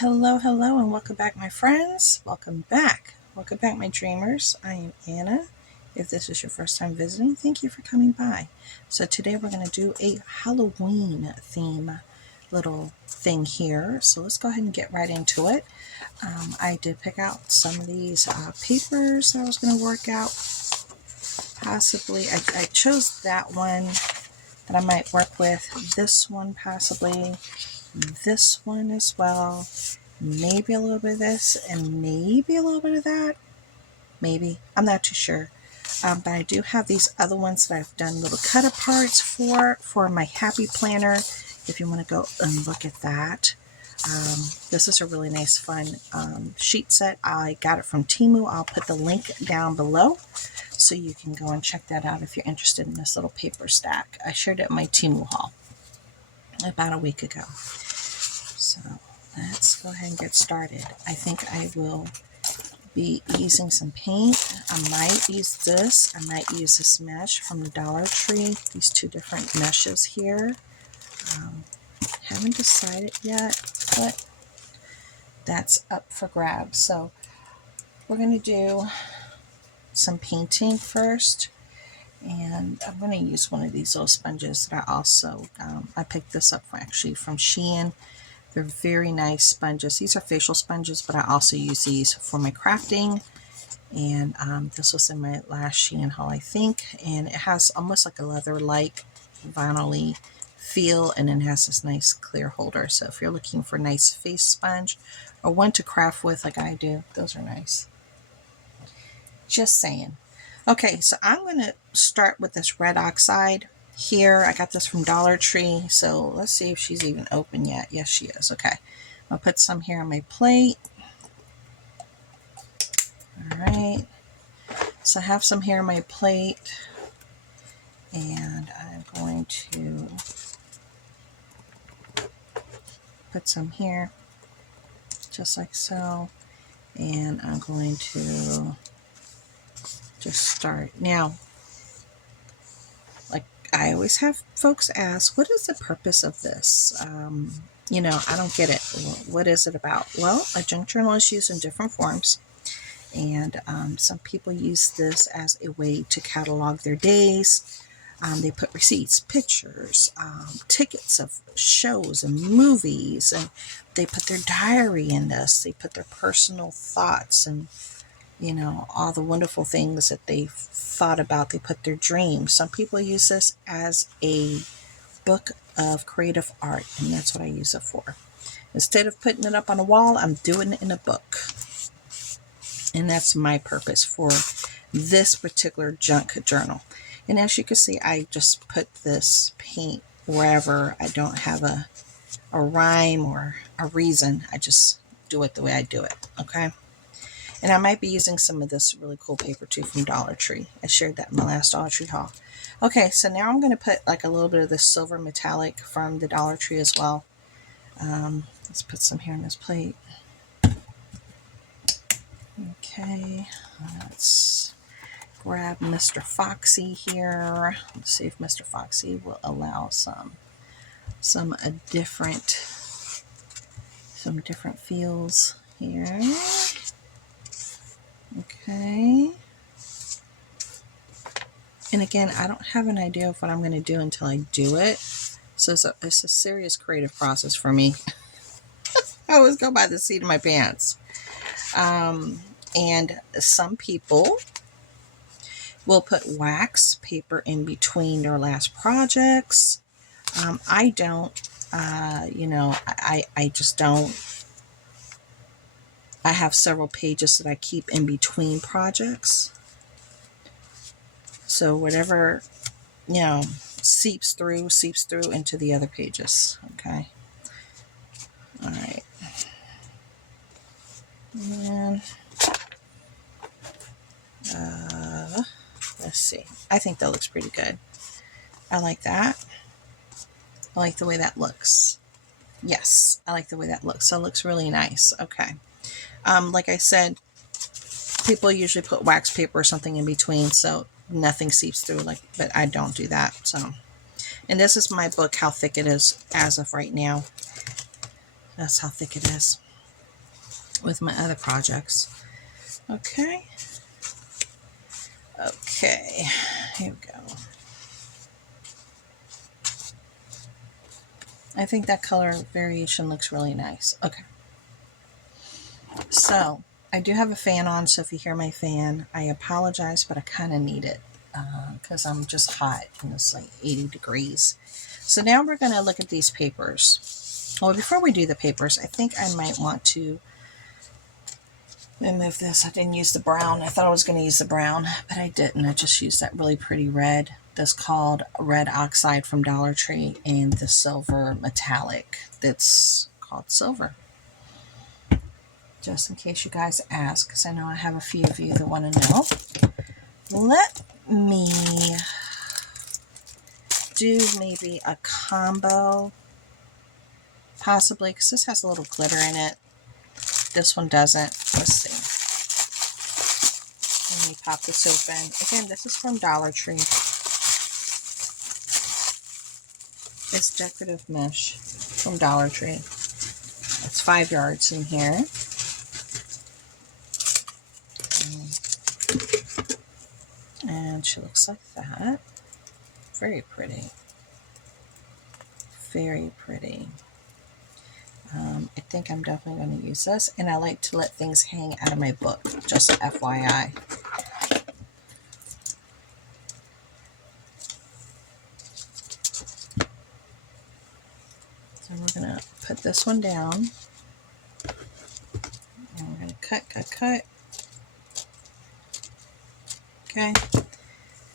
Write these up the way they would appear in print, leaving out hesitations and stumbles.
Hello, hello, and welcome back, my friends. Welcome back, my dreamers. I am Anna. If this is your first time visiting, thank you for coming by. So today we're going to do a Halloween theme little thing here. So let's go ahead and get right into it. I did pick out some of these papers that I was going to work out. Possibly, I chose that one that I might work with. This one possibly. This one as well. Maybe a little bit of this and maybe a little bit of that. Maybe. I'm not too sure. But I do have these other ones that I've done little cut aparts for my happy planner. If you want to go and look at that. This is a really nice, fun sheet set. I got it from Temu. I'll put the link down below so you can go and check that out if you're interested in this little paper stack. I shared it in my Temu haul about a week ago. So let's go ahead and get started. I think I will be using some paint. I might use this. I might use this mesh from the Dollar Tree. These two different meshes here. Haven't decided yet, but that's up for grabs. So we're going to do some painting first. And I'm going to use one of these little sponges that I also, I picked this up actually from Shein. They're very nice sponges. These are facial sponges, but I also use these for my crafting. And this was in my last Shein haul, I think. And it has almost like a leather-like vinyl-y feel, and then has this nice clear holder. So if you're looking for a nice face sponge or one to craft with like I do, those are nice. Just saying. Okay, so I'm going to start with this red oxide here. I got this from Dollar Tree, so let's see if she's even open yet. Yes, she is. Okay, I'll put some here on my plate. All right, so I have some here on my plate, and I'm going to put some here, just like so, and I'm going to just start. Now, like I always have folks ask, what is the purpose of this? I don't get it. What is it about? Well, a junk journal is used in different forms. And some people use this as a way to catalog their days. They put receipts, pictures, tickets of shows and movies, and they put their diary in this. They put their personal thoughts and, all the wonderful things that they've thought about. They put their dreams. Some people use this as a book of creative art, and that's what I use it for. Instead of putting it up on a wall, I'm doing it in a book. And that's my purpose for this particular junk journal. And as you can see, I just put this paint wherever. I don't have a rhyme or a reason. I just do it the way I do it, okay? And I might be using some of this really cool paper too from Dollar Tree. I shared that in my last Dollar Tree haul. Okay, so now I'm going to put like a little bit of this silver metallic from the Dollar Tree as well. Let's put some here on this plate. Okay, let's grab Mr. Foxy here. Let's see if Mr. Foxy will allow some different feels here. Okay. And again, I don't have an idea of what I'm going to do until I do it. So it's a serious creative process for me. I always go by the seat of my pants. And some people will put wax paper in between their last projects. I don't, I just don't. I have several pages that I keep in between projects. So whatever, seeps through into the other pages. Okay. All right. And let's see. I think that looks pretty good. I like that. I like the way that looks. Yes, I like the way that looks. So it looks really nice. Okay. Like I said, people usually put wax paper or something in between so nothing seeps through, but I don't do that. So, and this is my book, how thick it is as of right now. That's how thick it is. with my other projects. Okay. Okay, here we go. I think that color variation looks really nice. Okay. So, I do have a fan on, so if you hear my fan, I apologize, but I kind of need it because I'm just hot and it's like 80 degrees. So now we're going to look at these papers. Well, before we do the papers, I think I might want to remove this. I didn't use the brown. I thought I was going to use the brown, but I didn't. I just used that really pretty red. That's called Red Oxide from Dollar Tree, and the silver metallic that's called silver. Just in case you guys ask, because I know I have a few of you that want to know. Let me do maybe a combo, possibly, because this has a little glitter in it. This one doesn't. Let's see. Let me pop this open. Again, this is from Dollar Tree. It's decorative mesh from Dollar Tree. It's 5 yards in here. And she looks like that. Very pretty. Very pretty. I think I'm definitely going to use this. And I like to let things hang out of my book, just FYI. So we're going to put this one down. And we're going to cut. Okay.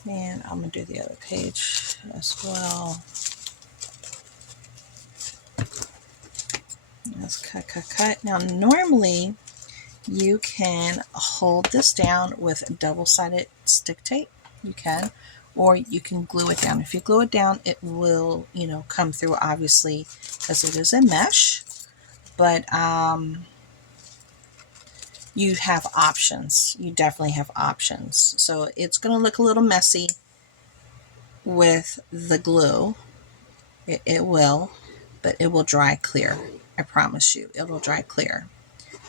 And I'm going to do the other page as well. Let's cut. Now, normally you can hold this down with double-sided stick tape. You can. Or you can glue it down. If you glue it down, it will, come through, obviously, because it is a mesh. But you have options. You definitely have options. So it's going to look a little messy with the glue. It will, but it will dry clear. I promise you, it will dry clear.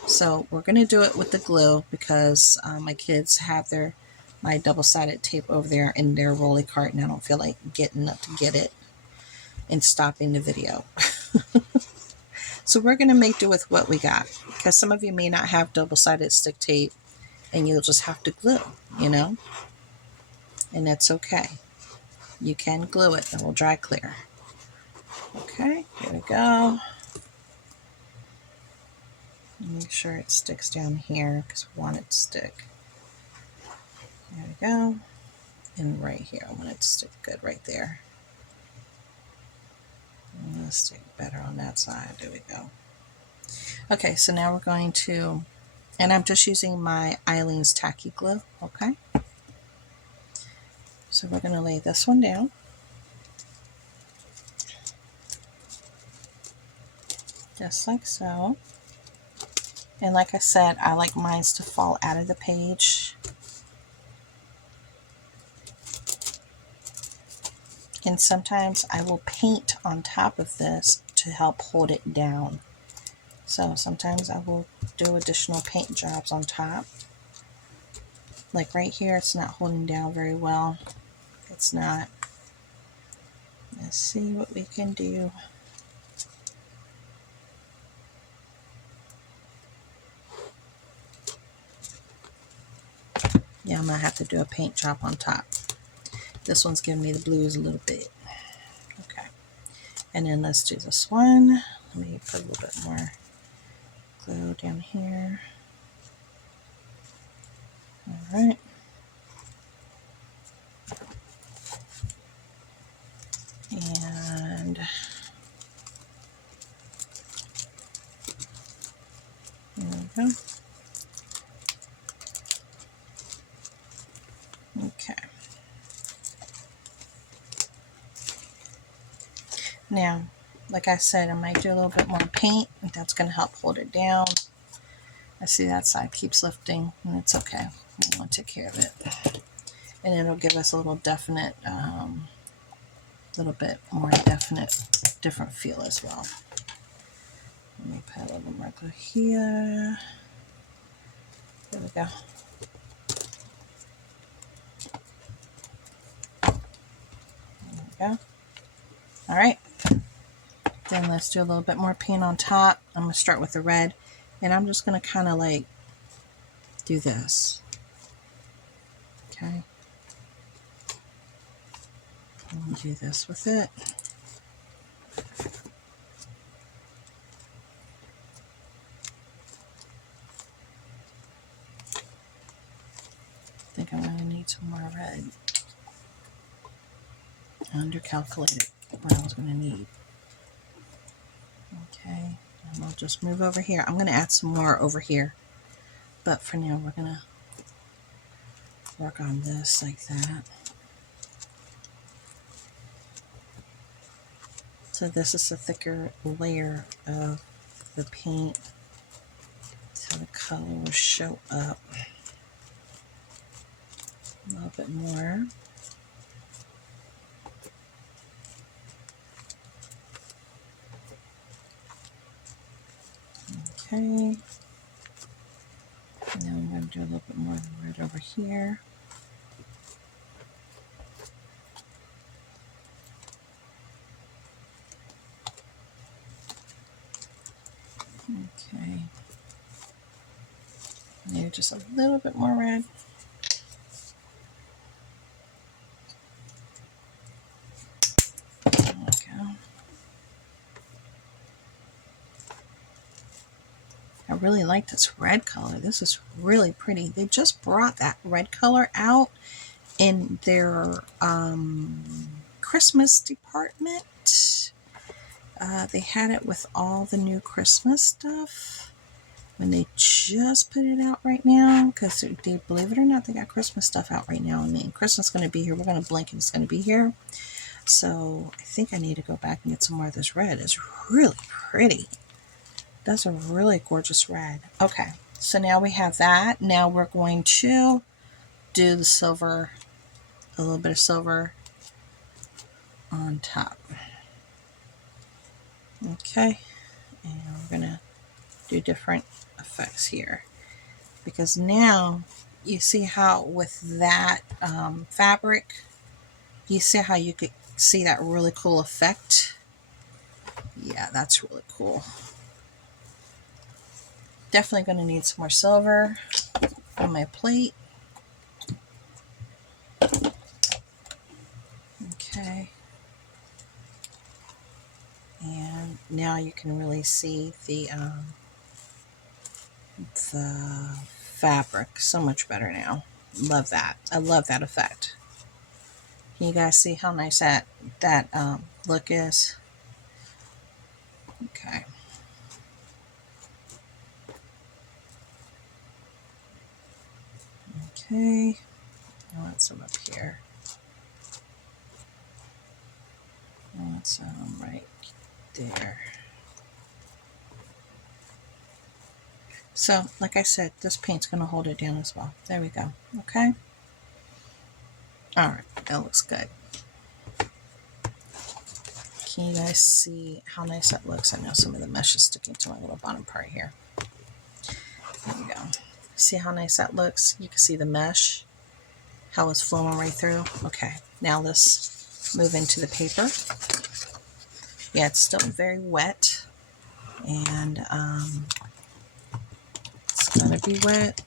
So we're going to do it with the glue because my kids have my double-sided tape over there in their rolly cart, and I don't feel like getting up to get it and stopping the video. So we're going to make do with what we got, because some of you may not have double-sided stick tape and you'll just have to glue, and that's okay. You can glue it, and it will dry clear. Okay, here we go. Make sure it sticks down here because we want it to stick. There we go. And right here, I want it to stick good right there. Let's stick better on that side. There we go. Okay, so now we're going to, and I'm just using my Eileen's tacky glue. Okay. So we're going to lay this one down. Just like so. And like I said, I like mine to fall out of the page. And sometimes I will paint on top of this to help hold it down. So sometimes I will do additional paint jobs on top. Like right here, it's not holding down very well. It's not. Let's see what we can do. Yeah, I'm going to have to do a paint job on top. This one's giving me the blues a little bit. Okay. And then let's do this one. Let me put a little bit more glue down here. All right. And there we go. Okay. Now, like I said, I might do a little bit more paint. That's going to help hold it down. I see that side keeps lifting, and it's okay. I want to take care of it. And it'll give us a little definite, different feel as well. Let me put a little more glue here. go. There we go. All right. Then let's do a little bit more paint on top. I'm going to start with the red, and I'm just going to kind of like do this. Okay. And do this with it. I think I'm going to need some more red. I undercalculated what I was going to need. Okay, and I'll just move over here. I'm going to add some more over here, but for now we're going to work on this like that. So this is a thicker layer of the paint, so the color will show up a little bit more. Okay, and then I'm going to do a little bit more of the red over here. Okay, maybe just a little bit more red. There we go. I really like this red color. This is really pretty. They just brought that red color out in their Christmas department. They had it with all the new Christmas stuff when they just put it out right now, because they, believe it or not, they got Christmas stuff out right now. I mean, Christmas is going to be here. We're going to blink and it's going to be here. So I think I need to go back and get some more of this red. It's really pretty. That's a really gorgeous red. Okay, so now we have that. Now we're going to do the silver, a little bit of silver on top. Okay, and we're gonna do different effects here, because now you see how with that fabric, you see how you could see that really cool effect. Yeah, that's really cool. Definitely going to need some more silver on my plate. Okay. And now you can really see the fabric so much better now. Love that. I love that effect. Can you guys see how nice that look is? Okay. Okay. I want some up here. I want some right there. So, like I said, this paint's going to hold it down as well. There we go. Okay. All right. That looks good. Can you guys see how nice that looks? I know some of the mesh is sticking to my little bottom part here. There we go. See how nice that looks? You can see the mesh, how it's flowing right through. Okay, now let's move into the paper. Yeah, it's still very wet, and it's gonna be wet.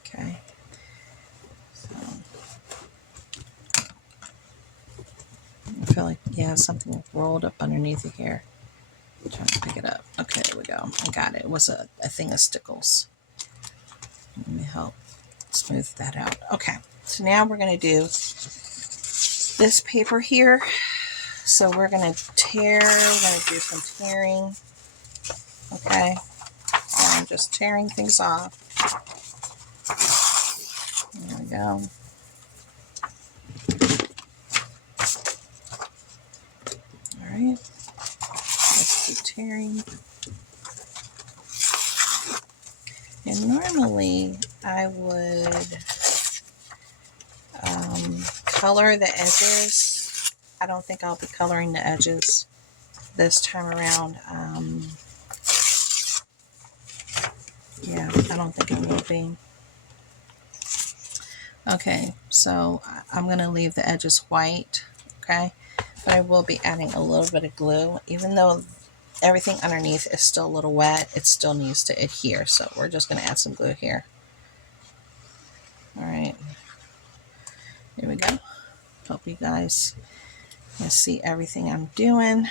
Okay. So I feel like, yeah, something rolled up underneath it here. I'm trying to pick it up. Okay, there we go. I got it. It was a thing of stickles. Let me help smooth that out. Okay, so now we're going to do this paper here. So we're going to tear, we're going to do some tearing. Okay, so I'm just tearing things off. There we go. All right, let's do tearing. And normally I would color the edges. I don't think I'll be coloring the edges this time around. Yeah, I don't think it will be. Okay, so I'm going to leave the edges white, okay? But I will be adding a little bit of glue. Even though everything underneath is still a little wet, it still needs to adhere. So we're just going to add some glue here. All right, here we go. Hope you guys can see everything I'm doing.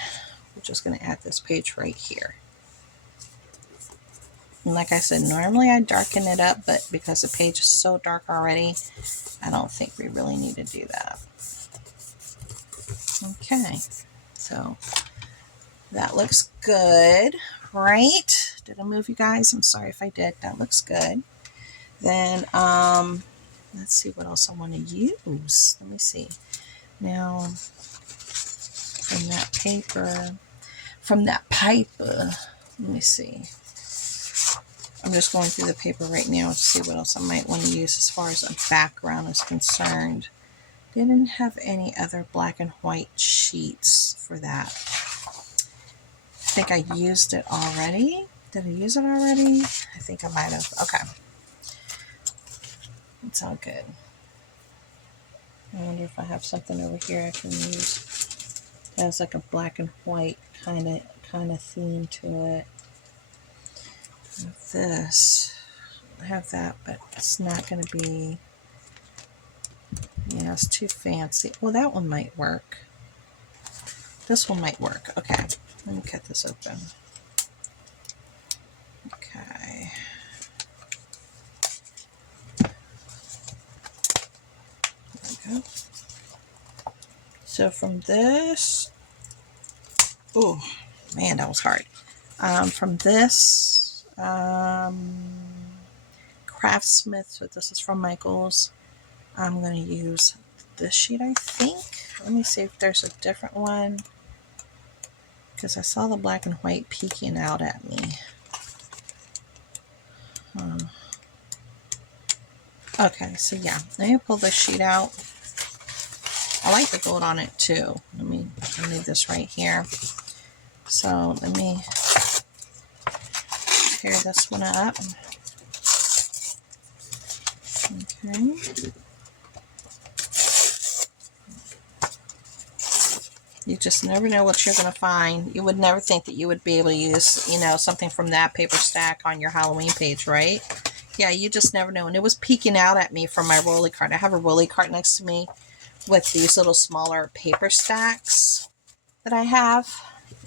We're just going to add this page right here. And like I said, normally I darken it up, but because the page is so dark already, I don't think we really need to do that. Okay, so that looks good, right? Did I move you guys? I'm sorry if I did. That looks good. Then, let's see what else I want to use. Let me see. Now, from that paper, let me see. I'm just going through the paper right now to see what else I might want to use as far as a background is concerned. Didn't have any other black and white sheets for that. I think I used it already. Did I use it already? I think I might have. Okay. It's all good. I wonder if I have something over here I can use. It has like a black and white kind of theme to it. This, I have that, but it's not going to be. Yeah, it's too fancy. Well, that one might work. This one might work. Okay, let me cut this open. Okay. There we go. So from this, oh man, that was hard. From this Craftsmith, so this is from Michaels. I'm going to use this sheet, I think. Let me see if there's a different one, because I saw the black and white peeking out at me. Okay, so yeah, let me pull this sheet out. I like the gold on it too. Let me leave this right here. So let me tear this one up. Okay. You just never know what you're going to find. You would never think that you would be able to use, you know, something from that paper stack on your Halloween page, right? Yeah, you just never know. And it was peeking out at me from my rolly cart. I have a rolly cart next to me with these little smaller paper stacks that I have.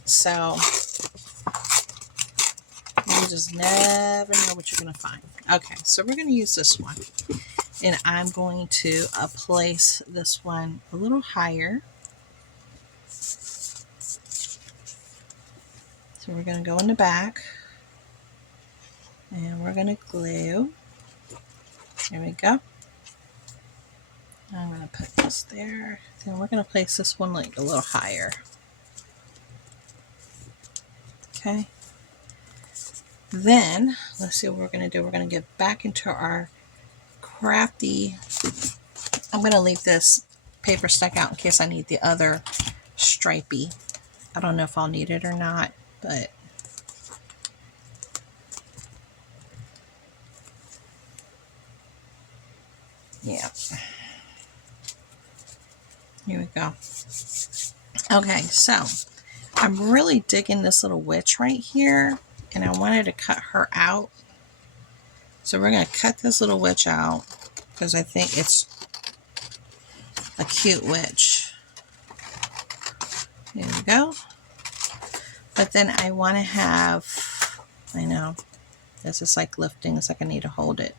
So you just never know what you're going to find. Okay, so we're going to use this one. And I'm going to place this one a little higher. So we're going to go in the back. And we're going to glue. There we go. I'm going to put this there. Then we're going to place this one like a little higher. Okay. Then, let's see what we're going to do. We're going to get back into our crafty. I'm going to leave this paper stuck out in case I need the other stripey. I don't know if I'll need it or not, but yeah. Here we go. Okay, so I'm really digging this little witch right here, and I wanted to cut her out. So we're going to cut this little witch out because I think it's a cute witch. There we go. But then I want to have, I know, this is like lifting. It's like I need to hold it.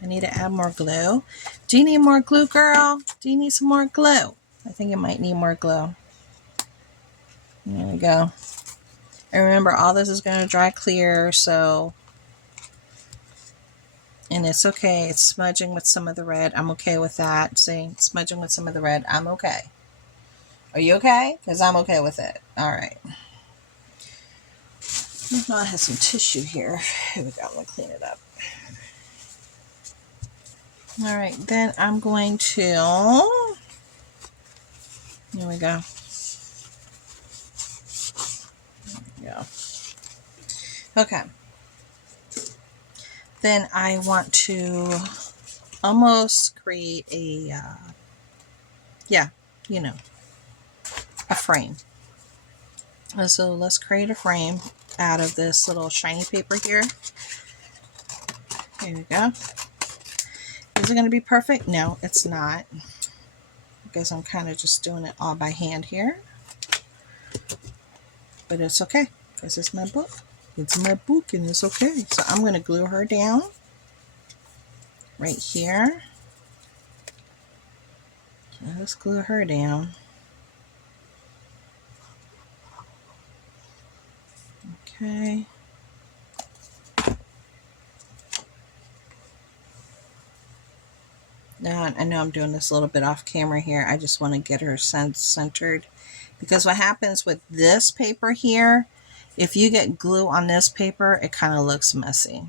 I need to add more glue. Do you need more glue, girl? Do you need some more glue? I think it might need more glue. There we go. And remember, all this is going to dry clear, so, and it's okay. It's smudging with some of the red. I'm okay with that. See, smudging with some of the red. I'm okay. Are you okay? Because I'm okay with it. All right. Now I have some tissue here. Here we go. I'm going to clean it up. All right. Then I'm going to, here we go. There we go. Okay. Then I want to almost create a, yeah, you know, a frame. And so let's create a frame out of this little shiny paper here. Here we go. Is it going to be perfect? No, it's not. Because I'm kind of just doing it all by hand here. But it's okay, because it's my book. It's my book and it's okay. So I'm going to glue her down right here. Let's glue her down. Okay. Now I know I'm doing this a little bit off camera here. I just want to get her centered. Because what happens with this paper here, if you get glue on this paper, it kind of looks messy.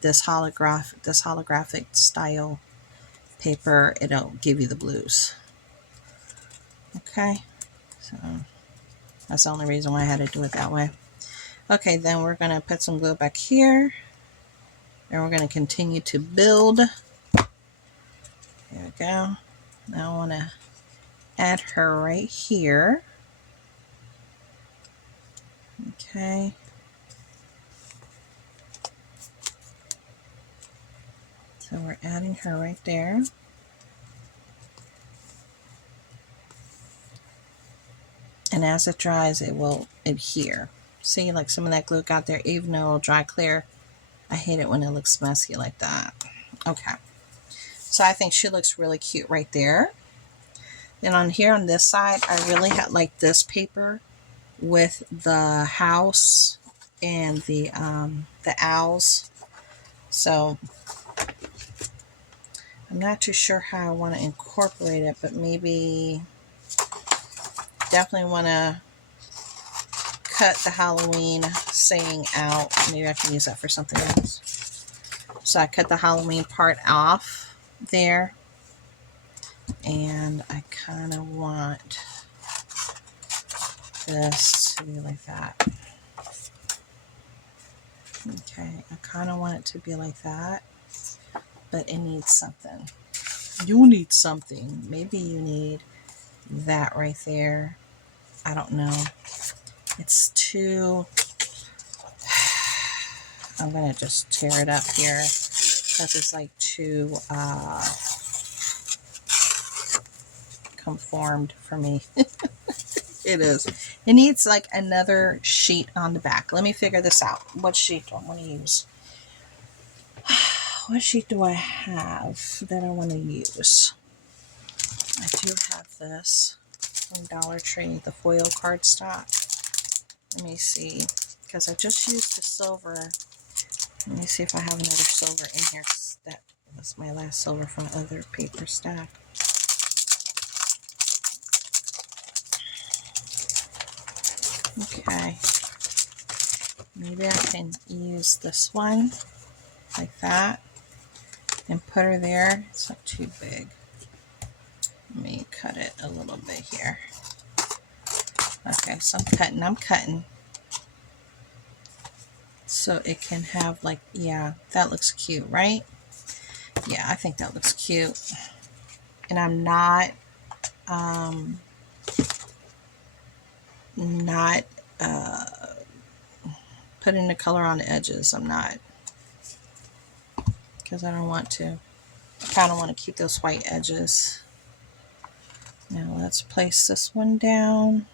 This holographic style paper, it'll give you the blues. Okay, so that's the only reason why I had to do it that way. Okay, then we're going to put some glue back here. And we're going to continue to build. There we go. Now I want to add her right here. Okay. So we're adding her right there. And as it dries, it will adhere. See, like some of that glue got there, even though it'll dry clear. I hate it when it looks messy like that. Okay. So I think she looks really cute right there. Then on here on this side, I really had like this paper with the house and the owls. So I'm not too sure how I want to incorporate it, but maybe definitely want to cut the Halloween saying out. Maybe I can use that for something else. So I cut the Halloween part off there, and I kind of want this to be like that. Okay, I kind of want it to be like that, but it needs something. You need something. Maybe you need that right there. I don't know. It's too... I'm going to just tear it up here because it's like too conformed for me. It is. It needs like another sheet on the back. Let me figure this out. What sheet do I want to use? What sheet do I have that I want to use? I do have this from Dollar Tree, the foil cardstock. Let me see, because I just used the silver. Let me see if I have another silver in here. That was my last silver from the other paper stack. Okay. Maybe I can use this one like that and put her there. It's not too big. Let me cut it a little bit here. Okay, so I'm cutting. So it can have like, yeah, that looks cute, right? Yeah, I think that looks cute. And I'm not putting the color on the edges. I'm not, because I don't want to. I kind of want to keep those white edges. Now let's place this one down.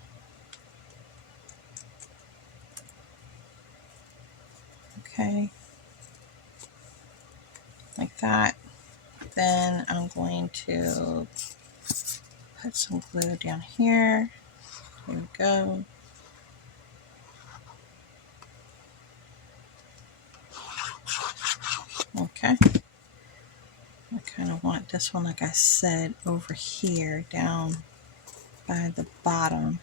Okay, like that. Then I'm going to put some glue down here. There we go. Okay. I kind of want this one, like I said, over here, down by the bottom.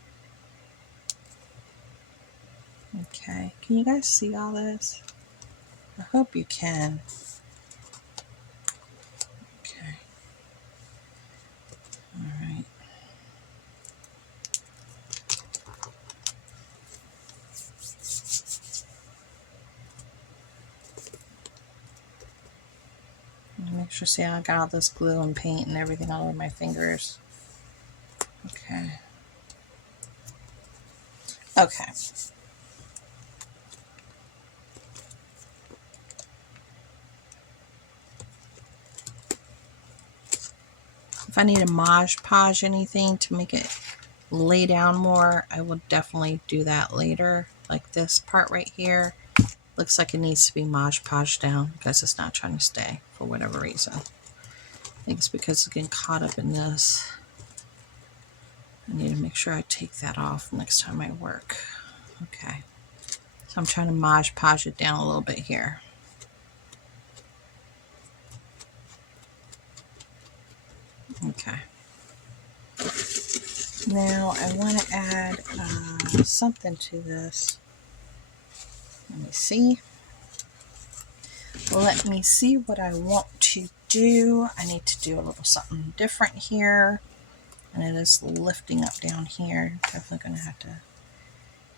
Okay, can you guys see all this? I hope you can. Okay. All right. extra. See, I got all this glue and paint and everything all over my fingers. Okay. Okay. If I need to Mod Podge anything to make it lay down more, I will definitely do that later. Like this part right here looks like it needs to be Mod Podged down because it's not trying to stay for whatever reason. I think it's because it's getting caught up in this. I need to make sure I take that off next time I work. Okay. So I'm trying to Mod Podge it down a little bit here. Okay. Now I want to add something to this. Let me see. Let me see what I want to do. I need to do a little something different here. And it is lifting up down here. Definitely going to have to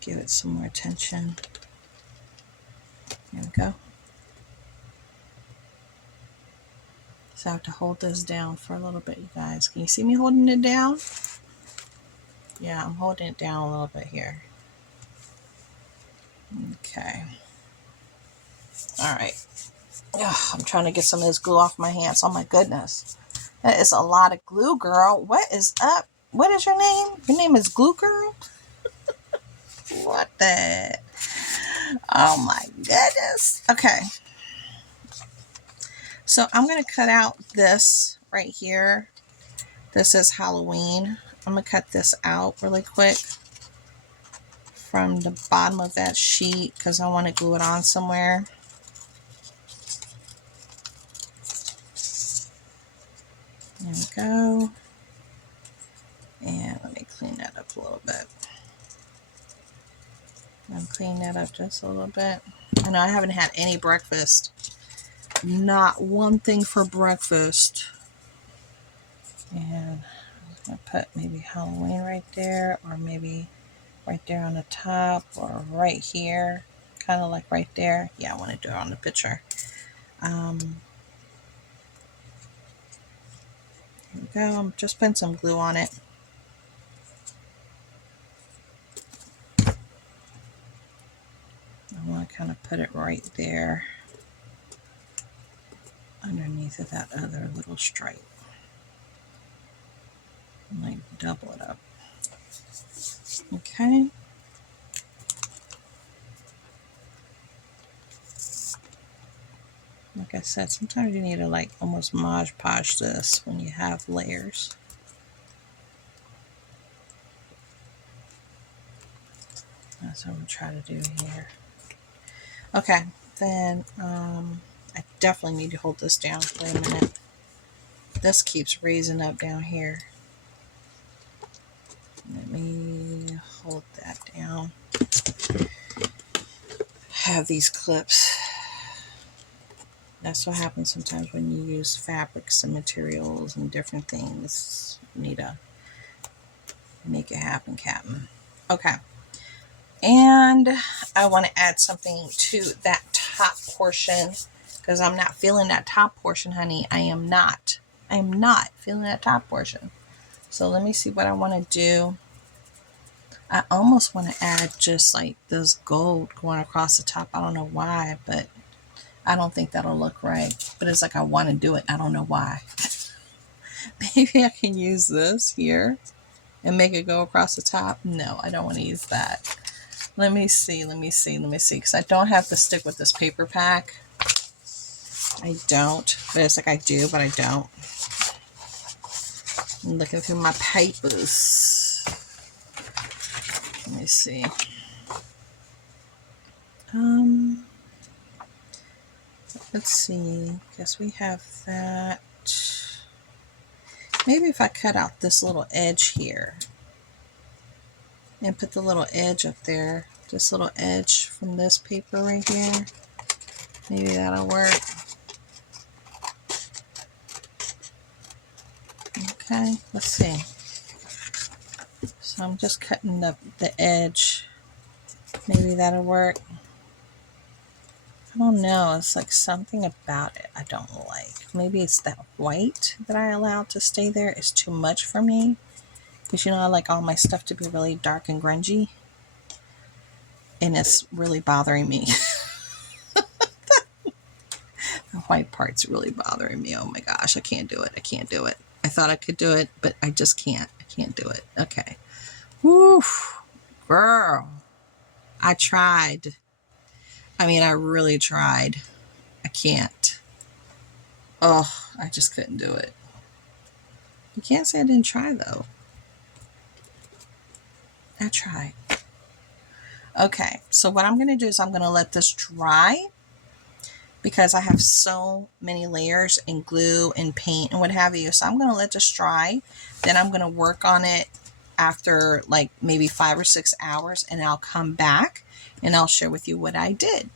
give it some more attention. There we go. So I have to hold this down for a little bit, you guys. Can you see me holding it down? Yeah, I'm holding it down a little bit here. Okay. All right. Ugh, I'm trying to get some of this glue off my hands. Oh my goodness. That is a lot of glue, girl. What is up? What is your name? Your name is Glue Girl? What the? Oh my goodness. Okay. So I'm going to cut out this right here. This is Halloween. I'm going to cut this out really quick from the bottom of that sheet because I want to glue it on somewhere. There we go. And let me clean that up a little bit. I'm cleaning that up just a little bit. I know I haven't had any breakfast. Not one thing for breakfast. And I'm going to put maybe Halloween right there, or maybe right there on the top, or right here. Kind of like right there. Yeah, I want to do it on the picture. Here we go. I'm just putting some glue on it. I want to kind of put it right there underneath of that other little stripe. And like double it up. Okay. Like I said, sometimes you need to like almost Mod Podge this when you have layers. That's what I'm trying to do here. Okay, then I definitely need to hold this down for a minute. This keeps raising up down here. Let me hold that down. Have these clips. That's what happens sometimes when you use fabrics and materials and different things. You need to make it happen, Captain. Okay. And I want to add something to that top portion because I'm not feeling that top portion, honey. I am not feeling that top portion. So let me see what I want to do. I almost want to add just like this gold going across the top. I don't know why, but I don't think that'll look right. But it's like I want to do it. I don't know why. Maybe I can use this here and make it go across the top. No, I don't want to use that. Let me see. Because I don't have to stick with this paper pack. I don't. But it's like I do, but I don't. I'm looking through my papers. Let me see. Let's see. Guess we have that. Maybe if I cut out this little edge here and put the little edge up there, this little edge from this paper right here, maybe that'll work. Okay, let's see. So I'm just cutting the edge. Maybe that'll work. I don't know. It's like something about it I don't like. Maybe it's that white that I allowed to stay there is too much for me. Because, I like all my stuff to be really dark and grungy. And it's really bothering me. The white part's really bothering me. Oh my gosh, I can't do it. I can't do it. I thought I could do it, but I just can't. I can't do it. Okay. Woo. Girl. I tried. I mean, I really tried. I can't. Oh, I just couldn't do it. You can't say I didn't try, though. I tried. Okay, so what I'm going to do is I'm going to let this dry because I have so many layers and glue and paint and what have you. So I'm going to let this dry. Then I'm going to work on it after like maybe 5 or 6 hours, and I'll come back and I'll share with you what I did.